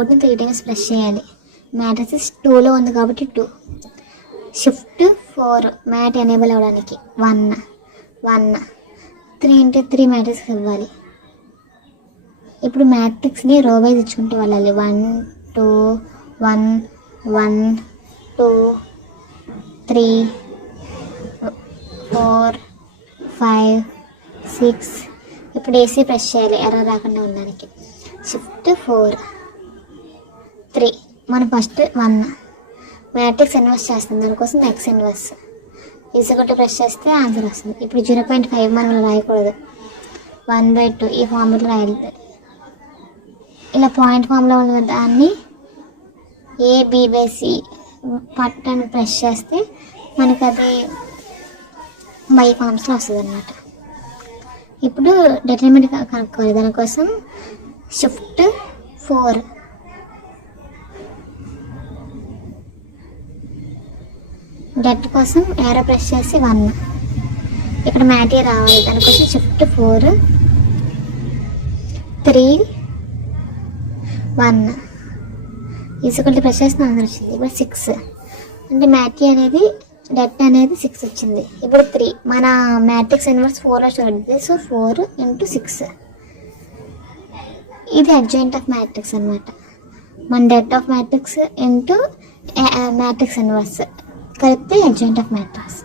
బోర్డ్ని 3 times press చేయాలి. Matrix 2లో ఉంది కాబట్టి 2. షిఫ్ట్ 4 మ్యాట్ ఎనేబుల్ అవ్వడానికి 1 1 3 into 3 మ్యాట్రిక్స్ ఇవ్వాలి. ఇప్పుడు మ్యాట్రిక్స్ని రో వైజ్ ఇచ్చుకుంటూ వెళ్ళాలి. 1 2 1 1 2 3 4 5 6. ఇప్పుడు ఏసీ ప్రెస్ చేయాలి ఎర్రర్ రాకుండా ఉండడానికి. షిఫ్ట్ 4 3 మనం ఫస్ట్ 1 మ్యాట్రిక్స్ ఇన్వర్స్ చేస్తుంది, దానికోసం ఎక్స్ ఇన్వర్స్ ఈజీగా ప్రెస్ చేస్తే ఆన్సర్ వస్తుంది. ఇప్పుడు 0.5 మనం రాయకూడదు, 1/2 ఈ ఫార్ములా రాయాలి. ఇలా పాయింట్ ఫామ్లో ఉన్న దాన్ని A/B/C పట్టని ప్రెస్ చేస్తే మనకు అది బై ఫామ్స్లో వస్తుంది అన్నమాట. ఇప్పుడు డిటర్మినెంట్ కనుక్కోవాలి, దానికోసం షిఫ్ట్ 4 డెట్ కోసం ఏరో ప్రెస్ చేసి 1. ఇక్కడ మ్యాటీ రావాలి, దానికోసం షిఫ్ట్ 4 3 1 ఈజీగా ప్రెస్ చేసిన ఆన్సర్ వచ్చింది. ఇప్పుడు 6 అంటే మ్యాటీ అనేది డెట్ అనేది 6 వచ్చింది. ఇప్పుడు 3 మన మ్యాట్రిక్స్ ఇన్వర్స్ 4లో చూడండి. సో 4 into 6 ఇది అడ్జాయింట్ ఆఫ్ మ్యాట్రిక్స్ అనమాట. మన det of matrix into matrix inverse కలిపితే అడ్జాయింట్ ఆఫ్ మ్యాట్రిక్స్.